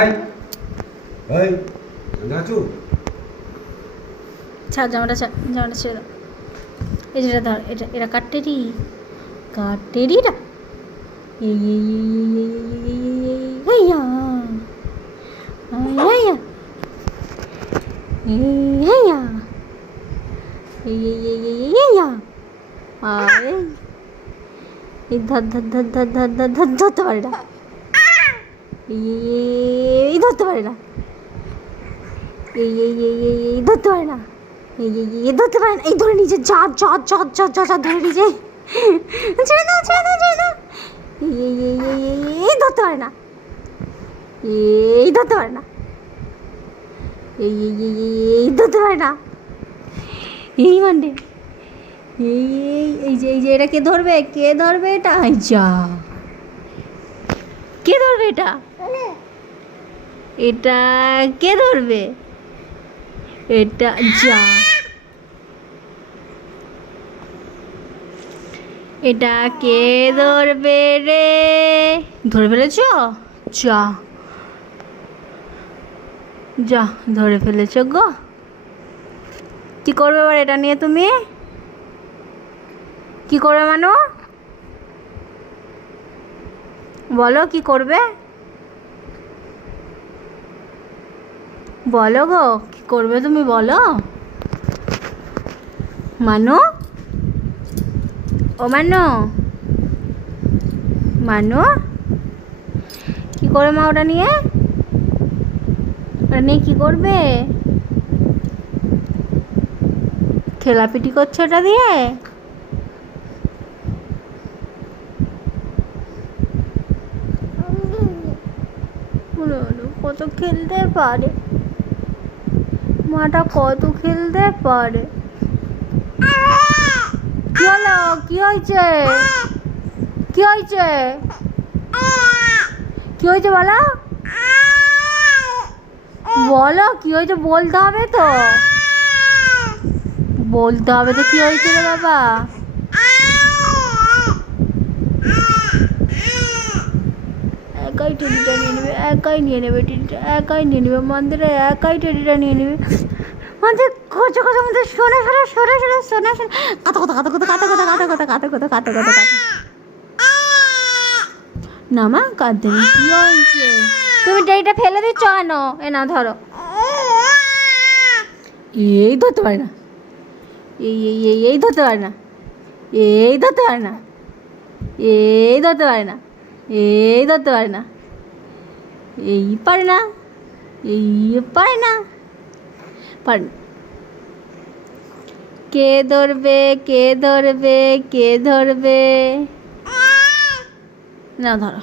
এই এই নাচু ছাড় জামাটা, জামাটা ছেড়ে দাও। এই যেটা ধর, এটা এরা কাটতেরি কাটতেরিটা এই এই এই ধর ধর ধর ধর ধর ধর ধর ধরতে পারি না, এই ধরতে পারি না, এই ধরতে পারি না, এই ধরতে পারি না, এই ধরে নিচে যা যা যা যা যা যা ধরে নিচে ছেড়ে দাও ছেড়ে দাও ছেড়ে দাও, এই ধরতে পারে না, এই ধরতে পারে না, এই ধরতে পারে না, এই মানডে এই যে এটা কে ধরবে, কে ধরবে এটা, যা কে ধরবে এটা, এটা কে ধরবে, এটা যা, এটা কে ধরবে রে, ধরে ফেলেছ, যা যা ধরে ফেলেছ গো। কি করবে এবার এটা নিয়ে, তুমি কি করবে মানু, বলো কি করবে, বলো গো কি করবে তুমি বলো, মানু ও মানু, মানু কি করবে মা ওটা নিয়ে, ওটা নিয়ে কি করবে, খেলাপিটি করছো ওটা দিয়ে, কত খেলতে পারে মাটা, কত খেলতে পারে। কি হলো, কি হয়েছে, কি হয়েছে, কি হয়েছে বলো, বলো কি হয়েছে, বলতে হবে তো, বলতে হবে তো কি হয়েছে রে বাবা, একাই টেডিটা নিয়ে নেবে, একাই নিয়ে নেবে টেডিটা, একাই নিয়ে নেবে মন্দিরে, একাই টেডিটা নিয়ে নেবে আমাদের কচো কচো মধ্যে, শোনে শোনে শোনে শোনে শোনে শোনে কাতো কথা কাতো কথা কাতো কথা কাতো কথা কাতো কথা কাতো কথা কাতো, না মা কাঁদতে নেই, কি হয়েছে, তুমি টেডিটা ফেলে দিচ্ছ কেন, এ না ধরো, এই ধরতে পারে না, এই ধরতে পারে না, এই ধরতে পারে না, এই ধরতে পারে না, এই ধরতে পারে না, এই পারে না, এই পারে না, পারে না, কে ধরবে, কে ধরবে, কে ধরবে, না ধরো।